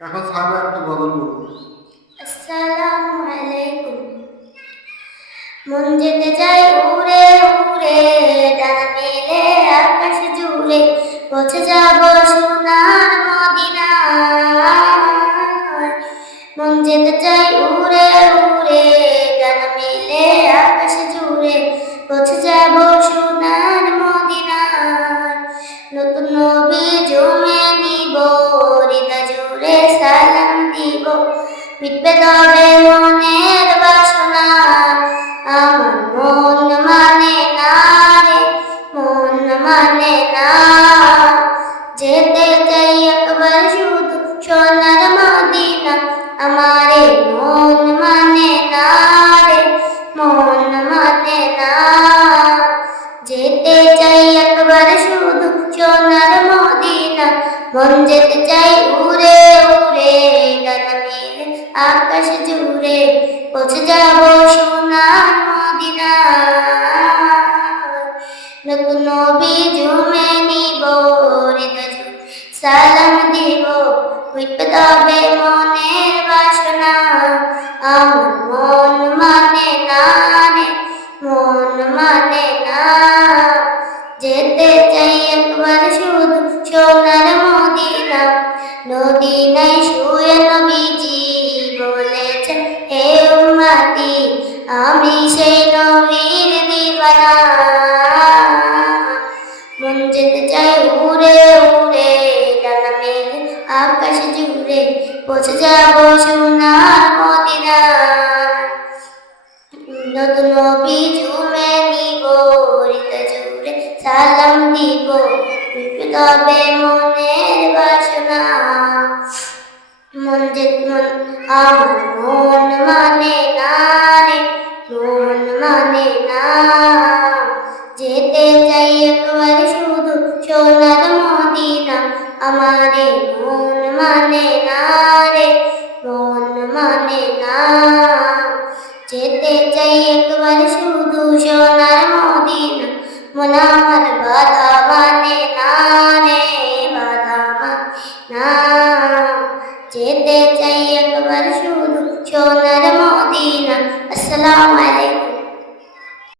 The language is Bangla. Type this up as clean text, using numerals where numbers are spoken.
এখন সামনে একটা গজল বলবো। আসসালামু আলাইকুম। মন যেতে চাই উড়ে উড়ে, ডানা মেলে আকাশ জুড়ে, পৌঁছে যাব সোনার মদিনায়। মন যেতে চাই উড়ে উড়ে, ডানা মেলে আকাশ জুড়ে, পৌঁছে যাব সোনার মদিনায়। নতুন নবী জমে নিব, হৃদয় জুড়ে সালাম দিব, মিটবে তবে মনের বাসনা। আমার মন মানে না রে, মন মানে না। যেতে চাই একবার শুধু সোনার মদিনা, আমারে মন মানে না রে, মন মানে না। যেতে চাই একবার শুধু সোনার মদিনা, মন যেতে চাই উড়ে উড়ে, ডানা মেলে আকাশ জুড়ে, পৌঁছে যাব সোনার মদিনায়। নতুন নবী জুমে নিব, হৃদয় জুড়ে সালাম দিব, মিটবে তবে মনের বাসনা। আমার মন মানে না রে, মন মানে না। যেতে চাই একবার শুধু সোনার মদিনা, নদী নাই শুয়ে নবীজি বলেছেন, হে উম্মতি আমি সেই নবীর দিওয়ানা। মন যেতে চাই উড়ে উড়ে, ডানা মেলে আকাশ জুড়ে, পৌঁছে যাব সোনার মদিনায়। নতুন নবী জুমে নিব, হৃদয় জুড়ে সালাম দিব, মিটবে তবে মনের বাসনা। আমার মন মানে না রে, মন মানে না। যেতে চাই একবার শুধু সোনার মদিনা, আমারে মন মানে না রে, মন মানে না। যেতে চাই একবার শুধু সোনার মদিনা, মন আমার বাধা মানে না রে, বাধা মানে না। যেতে চাই একবার শুধু সোনার মদিনা। আসসালামু আলাইকুম।